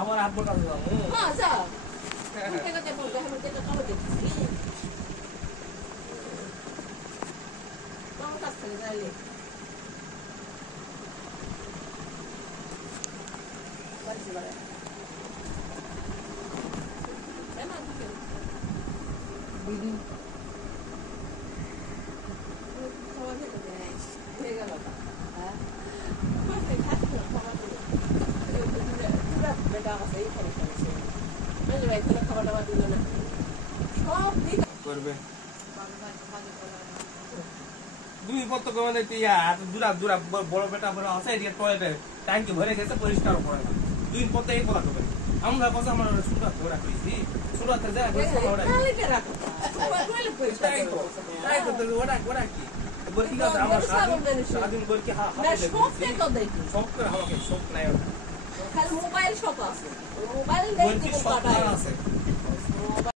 আমার আব্বুর কাছে যাবো। হ্যাঁ যাও। থেকে বলবে আমি যেটা কালো দেখছি। আমার কাছ থেকে যাইলে। বাড়ি বাড়ি। কেমন দিকে? দিদি। খাওয়া খেতে দেয়। হয়ে গেল না। হ্যাঁ। কোথায় খাচ্ছ খাওয়া দিলে? পুরা বেটা আছে এই খরচ আছে। মানে ভাই তাহলে খাবার দাবার দিল না। সব ঠিক করবে। দুই পত্র করে তিয়া দুরা দুরা বড় বেটা বড় আছে এদিকে টয়লেটে ট্যাঙ্কি ভরে গেছে পরিষ্কার করে না দুই পত্র এই বলা করবে আমরা কথা আমরা সুরা ঘোরা কইছি সুরাতে যায় বসে ওরা টয়লেটে রাখো টয়লেট পরিষ্কার তাই তো ওরা ওরা কি বলি না আমার স্বাধীন বল কি হ্যাঁ না সবতে তো দেখি সব করে আমাকে সব নাই ওটা খালি মোবাইল শপ আছে মোবাইল দেখতে কোথাটা আছে